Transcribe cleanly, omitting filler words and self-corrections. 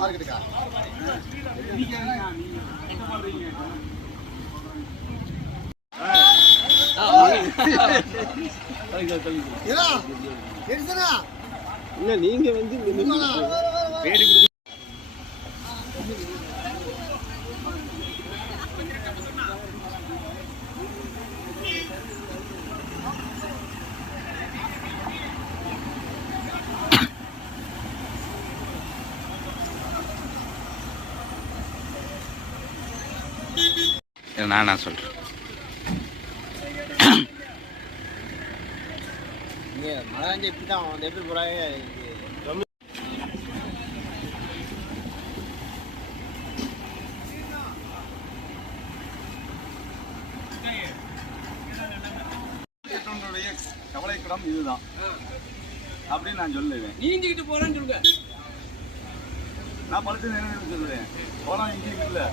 மார்க்கெட்டுக்கா இல்ல நீங்க வந்து பேடி நான் சொல்றேன். மழை இப்படிதான் அந்த எப்படி போறாங்க. கவலைக்கிடம் இதுதான் அப்படின்னு நான் சொல்லுவேன். நீங்கிட்டு போறேன்னு சொல்லுங்க. நான் பழுத்து நினைவு சொல்லுவேன். போனா இங்கே இல்லை.